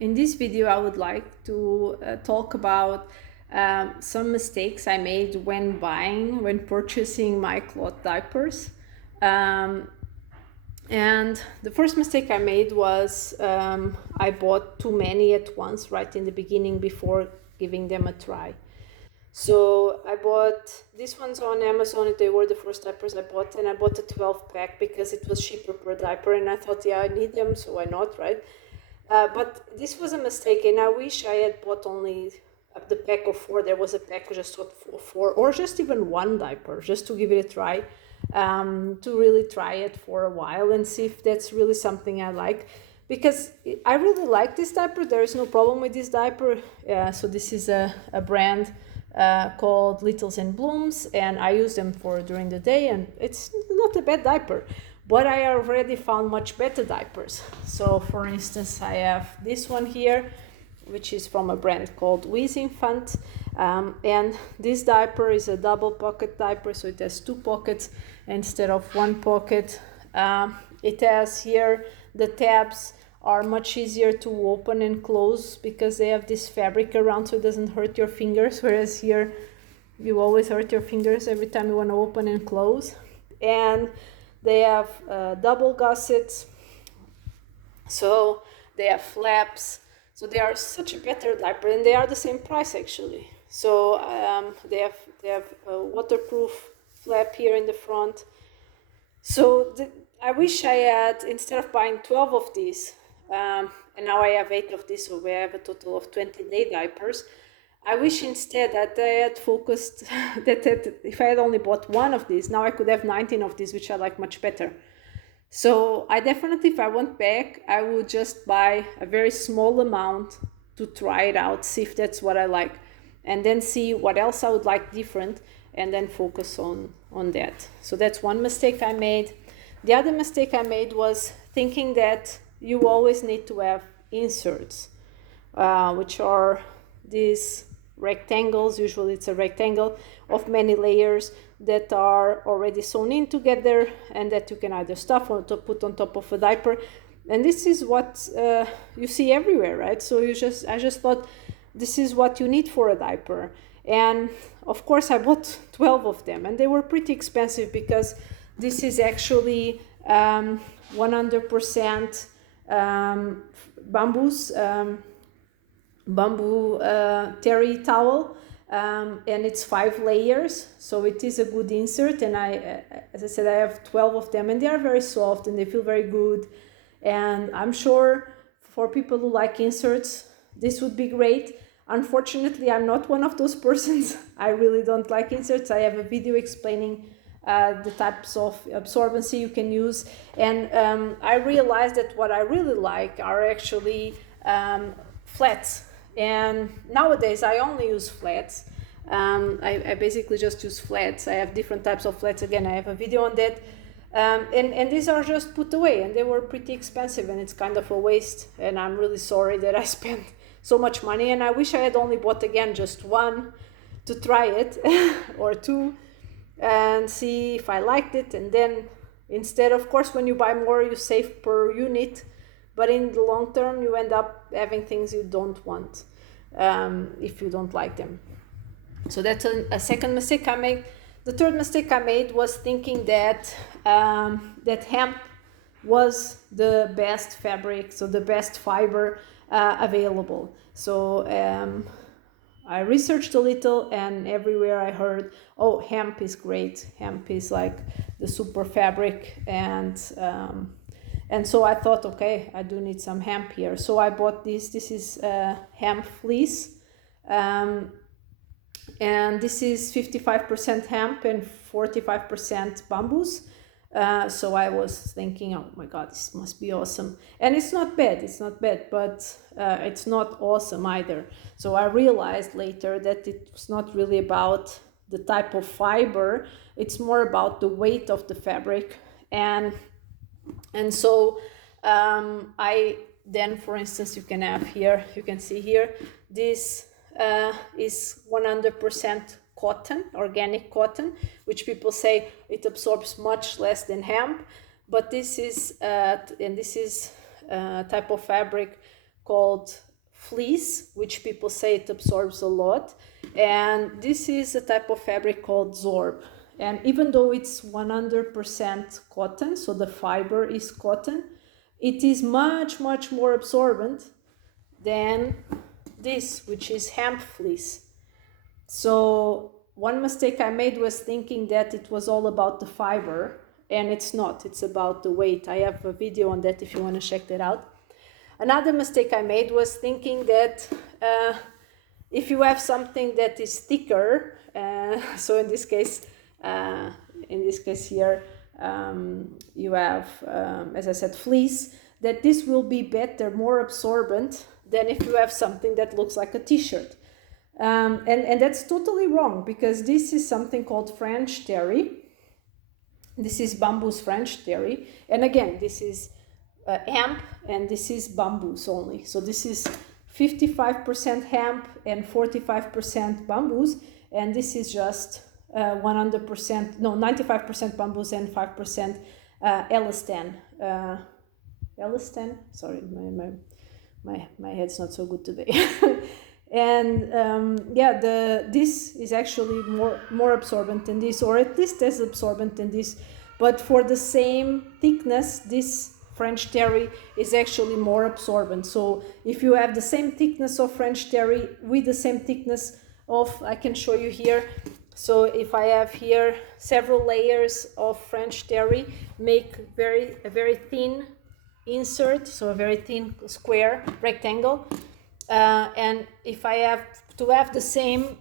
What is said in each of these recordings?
In this video, I would like to talk about some mistakes I made when purchasing my cloth diapers. Um, and the first mistake I made was I bought too many at once right in the beginning before giving them a try. So I bought these ones on Amazon. They were the first diapers I bought, and I bought a 12 pack because it was cheaper per diaper, and I thought, yeah, I need them, so why not, right? But this was a mistake, and I wish I had bought only the pack of 4. There was a pack just of 4, or just even one diaper, just to give it a try, to really try it for a while and see if that's really something I like. Because I really like this diaper. There is no problem with this diaper. So this is a brand called Littles and Blooms, and I use them for during the day, and it's not a bad diaper. But I already found much better diapers. So for instance, I have this one here, which is from a brand called Infant. And this diaper is a double pocket diaper, so it has 2 pockets instead of 1 pocket. It has here, the tabs are much easier to open and close because they have this fabric around, so it doesn't hurt your fingers, whereas here you always hurt your fingers every time you want to open and close. And they have double gussets, so they have flaps, so they are such a better diaper, and they are the same price actually. So they have a waterproof flap here in the front. So I wish I had, instead of buying 12 of these, and now I have 8 of these, so we have a total of 20-day diapers. I wish instead that I had focused that if I had only bought 1 of these, now I could have 19 of these, which I like much better. So I definitely, if I went back, I would just buy a very small amount to try it out, see if that's what I like, and then see what else I would like different, and then focus on that. So that's one mistake I made. The other mistake I made was thinking that you always need to have inserts, which are these rectangles. Usually it's a rectangle of many layers that are already sewn in together, and that you can either stuff or to put on top of a diaper. And this is what you see everywhere, right? So I just thought this is what you need for a diaper. And of course I bought 12 of them, and they were pretty expensive because this is actually 100% bamboo terry towel, and it's 5 layers, so it is a good insert. And as I said, I have 12 of them, and they are very soft and they feel very good. And I'm sure for people who like inserts, this would be great. Unfortunately, I'm not one of those persons. I really don't like inserts. I have a video explaining the types of absorbency you can use, and I realized that what I really like are actually flats. And nowadays I only use flats. I basically just use flats. I have different types of flats. Again, I have a video on that. And these are just put away, and they were pretty expensive, and it's kind of a waste. And I'm really sorry that I spent so much money, and I wish I had only bought again just 1 to try it or 2 and see if I liked it. And then instead, of course, when you buy more, you save per unit, but in the long term you end up having things you don't want if you don't like them. So that's a second mistake I made. The third mistake I made was thinking that that hemp was the best fabric, so the best fiber available. So I researched a little, and everywhere I heard, oh, hemp is great. Hemp is like the super fabric, and so I thought, okay, I do need some hemp here. So I bought this. This is hemp fleece, and this is 55% hemp and 45% bamboos. So I was thinking, oh my God, this must be awesome. And it's not bad, but it's not awesome either. So I realized later that it was not really about the type of fiber, it's more about the weight of the fabric. And so I then, for instance, you can see here, this is 100% cotton, organic cotton, which people say it absorbs much less than hemp, but this is type of fabric called fleece, which people say it absorbs a lot. And this is a type of fabric called zorb. And even though it's 100% cotton, so the fiber is cotton, it is much, much more absorbent than this, which is hemp fleece. So one mistake I made was thinking that it was all about the fiber, and it's not. It's about the weight. I have a video on that if you want to check that out. Another mistake I made was thinking that if you have something that is thicker, so in this case here, you have, as I said, fleece, that this will be better, more absorbent than if you have something that looks like a t-shirt. And that's totally wrong, because this is something called French terry. This is bamboo's French terry. And again, this is hemp, and this is bamboos only. So this is 55% hemp and 45% bamboos, and this is just 95% bamboos and 5% elastan. Elastan? Sorry, my head's not so good today. And this is actually more absorbent than this, or at least as absorbent than this. But for the same thickness, this French terry is actually more absorbent. So if you have the same thickness of French terry with the same thickness of, I can show you here. So if I have here several layers of French terry, make a very thin insert, so a very thin square rectangle. And if I have to have the same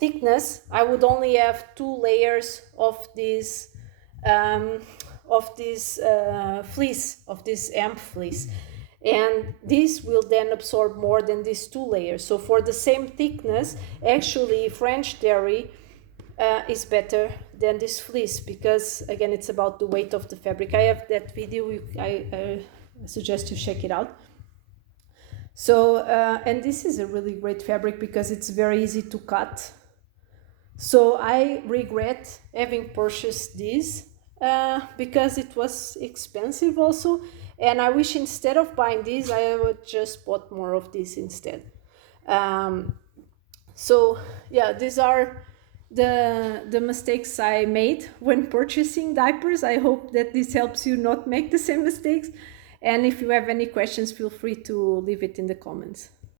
thickness, I would only have 2 layers of this fleece, of this hemp fleece, and this will then absorb more than these 2 layers. So for the same thickness, actually French terry is better than this fleece, because again, it's about the weight of the fabric. I have that video. I suggest you check it out. So and this is a really great fabric because it's very easy to cut. So I regret having purchased this because it was expensive also, and I wish instead of buying this I would just bought more of this instead. So yeah, these are the mistakes I made when purchasing diapers. I hope that this helps you not make the same mistakes, and if you have any questions, feel free to leave it in the comments.